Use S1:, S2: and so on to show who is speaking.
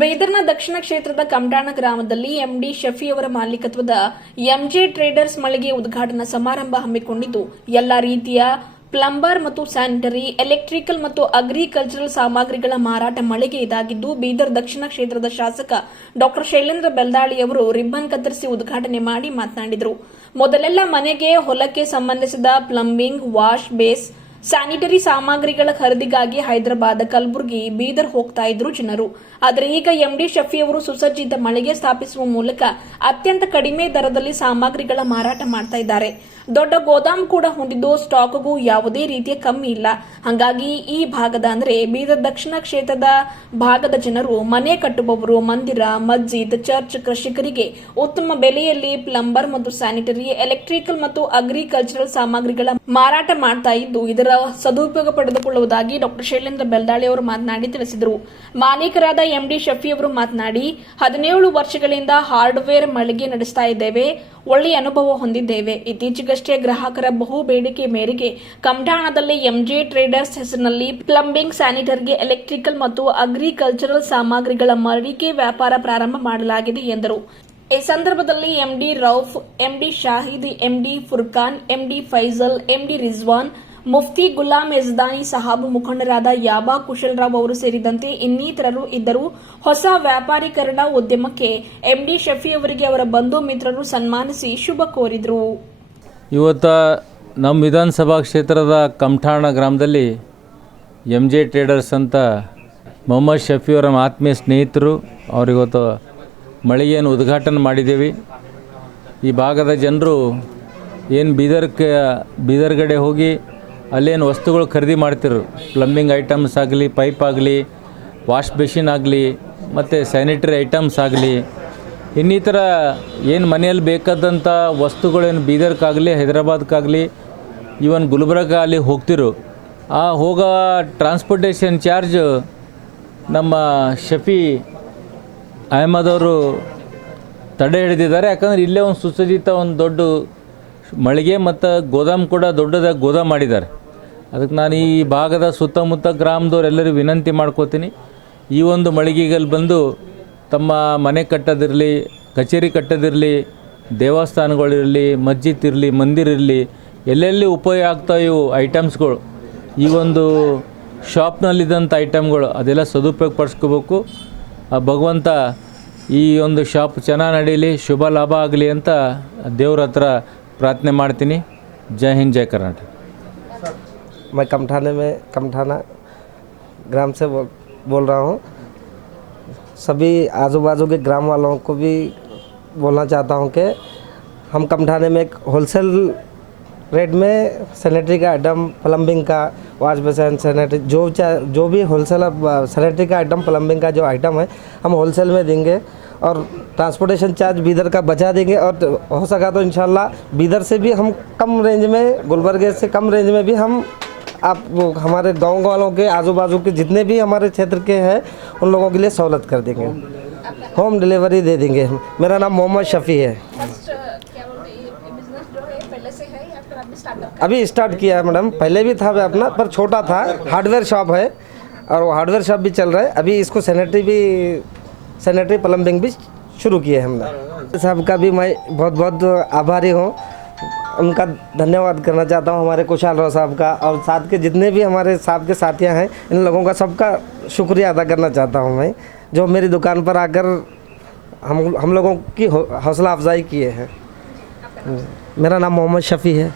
S1: ಬೀದರ್ನ ದಕ್ಷಿಣ ಕ್ಷೇತ್ರದ ಕಮಟಾಣ ಗ್ರಾಮದಲ್ಲಿ ಎಂಡಿ ಶಫಿ ಅವರ ಮಾಲೀಕತ್ವದ ಎಂಜೆ ಟ್ರೇಡರ್ಸ್ ಮಳಿಗೆ ಉದ್ಘಾಟನಾ ಸಮಾರಂಭ ಹಮ್ಮಿಕೊಂಡಿದ್ದು, ಎಲ್ಲಾ ರೀತಿಯ ಪ್ಲಂಬರ್ ಮತ್ತು ಸ್ಯಾನಿಟರಿ, ಎಲೆಕ್ಟ್ರಿಕಲ್ ಮತ್ತು ಅಗ್ರಿಕಲ್ಚರಲ್ ಸಾಮಗ್ರಿಗಳ ಮಾರಾಟ ಮಳಿಗೆ ಇದಾಗಿದ್ದು, ಬೀದರ್ ದಕ್ಷಿಣ ಕ್ಷೇತ್ರದ ಶಾಸಕ ಡಾಕ್ಟರ್ ಶೈಲೇಂದ್ರ ಬೆಲ್ದಾಳಿ ಅವರು ರಿಬ್ಬನ್ ಕತ್ತರಿಸಿ ಉದ್ಘಾಟನೆ ಮಾಡಿ ಮಾತನಾಡಿದರು. ಮೊದಲೆಲ್ಲ ಮನೆಗೆ ಹೊಲಕ್ಕೆ ಸಂಬಂಧಿಸಿದ ಪ್ಲಂಬಿಂಗ್ ವಾಶ್ ಬೇಸ್, ಸ್ಯಾನಿಟರಿ ಸಾಮಗ್ರಿಗಳ ಖರೀದಿಗಾಗಿ ಹೈದರಾಬಾದ್, ಕಲಬುರಗಿ, ಬೀದರ್ ಹೋಗ್ತಾ ಇದ್ರು ಜನರು. ಆದರೆ ಈಗ ಎಂಡಿ ಶಫಿ ಅವರು ಸುಸಜ್ಜಿತ ಮಳಿಗೆ ಸ್ಥಾಪಿಸುವ ಮೂಲಕ ಅತ್ಯಂತ ಕಡಿಮೆ ದರದಲ್ಲಿ ಸಾಮಗ್ರಿಗಳ ಮಾರಾಟ ಮಾಡ್ತಾ ಇದ್ದಾರೆ. ದೊಡ್ಡ ಗೋದಾಮು ಕೂಡ ಹೊಂದಿದ್ದು ಸ್ಟಾಕ್ಗೂ ಯಾವುದೇ ರೀತಿಯ ಕಮ್ಮಿ ಇಲ್ಲ. ಹಾಗಾಗಿ ಈ ಭಾಗದ ಅಂದ್ರೆ ಬೀದರ್ ದಕ್ಷಿಣ ಕ್ಷೇತ್ರದ ಭಾಗದ ಜನರು ಮನೆ ಕಟ್ಟುವವರು, ಮಂದಿರ, ಮಸ್ಜಿದ್, ಚರ್ಚ್ ಕೃಷಿಕರಿಗೆ ಉತ್ತಮ ಬೆಲೆಯಲ್ಲಿ ಪ್ಲಂಬರ್ ಮತ್ತು ಸ್ಯಾನಿಟರಿ, ಎಲೆಕ್ಟ್ರಿಕಲ್ ಮತ್ತು ಅಗ್ರಿಕಲ್ಚರಲ್ ಸಾಮಗ್ರಿಗಳ ಮಾರಾಟ ಮಾಡ್ತಾ ಇದ್ದು, ಇದರ ಸದುಪಯೋಗ ಪಡೆದುಕೊಳ್ಳುವುದಾಗಿ ಡಾಕ್ಟರ್ ಶೈಲೇಂದ್ರ ಬೆಲ್ದಾಳಿ ಅವರು ಮಾತನಾಡಿ ತಿಳಿಸಿದರು. ಮಾಲೀಕರಾದ ಎಂಡಿ ಶಫಿ ಅವರು ಮಾತನಾಡಿ, ಹದಿನೇಳು ವರ್ಷಗಳಿಂದ ಹಾರ್ಡ್ವೇರ್ ಮಳಿಗೆ ನಡೆಸ್ತಾ ಇದ್ದೇವೆ, ಒಳ್ಳೆಯ ಅನುಭವ ಹೊಂದಿದ್ದೇವೆ. ಇತ್ತೀಚೆಗಷ್ಟೇ ಗ್ರಾಹಕರ ಬಹು ಬೇಡಿಕೆ ಮೇರೆಗೆ ಕಂಠಾಣದಲ್ಲಿ ಎಂಜೆ ಟ್ರೇಡರ್ಸ್ ಹೆಸರಿನಲ್ಲಿ ಪ್ಲಂಬಿಂಗ್, ಸ್ಯಾನಿಟರಿಗೆ ಎಲೆಕ್ಟ್ರಿಕಲ್ ಮತ್ತು ಅಗ್ರಿಕಲ್ಚರಲ್ ಸಾಮಗ್ರಿಗಳ ಮಳಿಗೆ ವ್ಯಾಪಾರ ಪ್ರಾರಂಭ ಮಾಡಲಾಗಿದೆ ಎಂದರು. ಈ ಸಂದರ್ಭದಲ್ಲಿ MD Rauf, MD Shahid, MD Furqan MD Faizal MD Rizwan Mufti Ghulam Yazdani Sahab ಮುಖಂಡರಾದ ಯಾಬಾ ಕುಶಲ್ರಾವ್ ಅವರು ಸೇರಿದಂತೆ ಇನ್ನಿತರರು ಇದ್ದರು. ಹೊಸ ವ್ಯಾಪಾರೀಕರಣ ಉದ್ಯಮಕ್ಕೆ ಎಂಡಿ ಶಫಿ ಅವರಿಗೆ ಅವರ ಬಂಧು ಮಿತ್ರರು ಸನ್ಮಾನಿಸಿ ಶುಭ ಕೋರಿದರು.
S2: ಇವತ್ತು ನಮ್ಮ ವಿಧಾನಸಭಾ ಕ್ಷೇತ್ರದ ಕಮಠಾಣ ಗ್ರಾಮದಲ್ಲಿ ಎಂ ಜೆ ಟ್ರೇಡರ್ಸ್ ಅಂತ ಮೊಹಮ್ಮದ್ ಶಫಿಯವರ ಆತ್ಮೀಯ ಸ್ನೇಹಿತರು ಅವರಿವತ್ತು ಮಳಿಗೆಯನ್ನು ಉದ್ಘಾಟನೆ ಮಾಡಿದ್ದೀವಿ. ಈ ಭಾಗದ ಜನರು ಏನು ಬೀದರ್ಗೆ ಬೀದರ್ಗಡೆ ಹೋಗಿ ಅಲ್ಲೇನು ವಸ್ತುಗಳು ಖರೀದಿ ಮಾಡ್ತಿರು. ಪ್ಲಂಬಿಂಗ್ ಐಟಮ್ಸ್ ಆಗಲಿ ಪೈಪ್ ಆಗಲಿ ವಾಶ್ ಮೆಷಿನ್ ಆಗಲಿ, ಮತ್ತು ಸ್ಯಾನಿಟರಿ ಐಟಮ್ಸ್ ಆಗಲಿ. ಇನ್ನಿತರ ಏನು ಮನೆಯಲ್ಲಿ ಬೇಕಾದಂಥ ವಸ್ತುಗಳೇನು ಬೀದರ್ಗಾಗಲಿ ಹೈದರಾಬಾದ್ಗಾಗಲಿ ಈವನ್ ಗುಲ್ಬರ್ಗ ಅಲ್ಲಿ ಹೋಗ್ತಿರು. ಆ ಹೋಗೋ ಟ್ರಾನ್ಸ್ಪೋರ್ಟೇಷನ್ ಚಾರ್ಜ್ ನಮ್ಮ ಶಫಿ ಅಹಮದ್ ಅವರು ತಡೆ ಹಿಡಿದಿದ್ದಾರೆ. ಯಾಕಂದ್ರೆ ಇಲ್ಲೇ ಒಂದು ಸುಸಜ್ಜಿತ ಒಂದು ದೊಡ್ಡ ಮಳಿಗೆ ಮತ್ತು ಗೋದಾಮ್ ಕೂಡ ದೊಡ್ಡದಾಗಿ ಗೋದಾಮ್ ಮಾಡಿದ್ದಾರೆ. ಅದಕ್ಕೆ ನಾನು ಈ ಭಾಗದ ಸುತ್ತಮುತ್ತ ಗ್ರಾಮದವ್ರೆಲ್ಲರಿಗೂ ವಿನಂತಿ ಮಾಡ್ಕೋತೀನಿ. ಈ ಒಂದು ಮಳಿಗೆಗಲ್ಲಿ ಬಂದು ತಮ್ಮ ಮನೆ ಕಟ್ಟೋದಿರಲಿ, ಕಚೇರಿ ಕಟ್ಟೋದಿರಲಿ ದೇವಸ್ಥಾನಗಳಿರಲಿ ಮಸ್ಜಿದ್ ಇರಲಿ, ಮಂದಿರ ಇರಲಿ, ಎಲ್ಲೆಲ್ಲಿ ಉಪಯೋಗ ಆಗ್ತಾ ಇವು ಐಟಮ್ಸ್ಗಳು, ಈ ಒಂದು ಶಾಪ್ನಲ್ಲಿದ್ದಂಥ ಐಟಮ್ಗಳು ಅದೆಲ್ಲ ಸದುಪಯೋಗ ಪಡಿಸ್ಕೋಬೇಕು ಆ ಭಗವಂತ ಈ ಒಂದು ಶಾಪ್ ಚೆನ್ನಾಗಿ ನಡೀಲಿ, ಶುಭ ಲಾಭ ಆಗಲಿ ಅಂತ ದೇವ್ರ ಹತ್ರ ಪ್ರಾರ್ಥನೆ ಮಾಡ್ತೀನಿ. ಜೈ ಹಿಂದ್, ಜೈ ಕರ್ನಾಟಕ.
S3: मैं कमठाने में, कमठाना ग्राम से बोल बोल रहा हूँ। सभी आजू बाजू के ग्राम वालों को भी बोलना चाहता हूँ कि हम कमठाने में एक होलसेल रेट में सैनिटरी का आइटम प्लम्बिंग का वाश बेसन सैनिटरी जो जो भी होलसेल सैनिटरी का आइटम प्लम्बिंग का जो आइटम है, हम होलसेल में देंगे और ट्रांसपोर्टेशन चार्ज बीदर का बचा देंगे और हो सका तो इंशाल्लाह बीदर से भी हम कम रेंज में, गुलबर्गे से कम रेंज में भी हम आप वो हमारे गाँव वालों के आजू बाजू के जितने भी हमारे क्षेत्र के हैं उन लोगों के लिए सहूलत कर देंगे। होम डिलीवरी दे देंगे हम। मेरा नाम मोहम्मद शफ़ी है। अभी स्टार्ट किया है मैडम पहले भी था अपना पर छोटा था। हार्डवेयर शॉप है और वो हार्डवेयर शॉप भी चल रहा है। अभी इसको सैनिटरी भी सैनिटरी प्लम्बिंग भी शुरू किए हमने। साहब का भी मैं बहुत बहुत आभारी हूँ। उनका धन्यवाद करना चाहता हूँ हमारे कुशाल राव साहब का और साथ के जितने भी हमारे साहब के साथियाँ हैं, इन लोगों का सबका शुक्रिया अदा करना चाहता हूँ मैं, जो मेरी दुकान पर आकर हम हम लोगों की हौसला अफजाई किए हैं। मेरा नाम मोहम्मद शफ़ी है।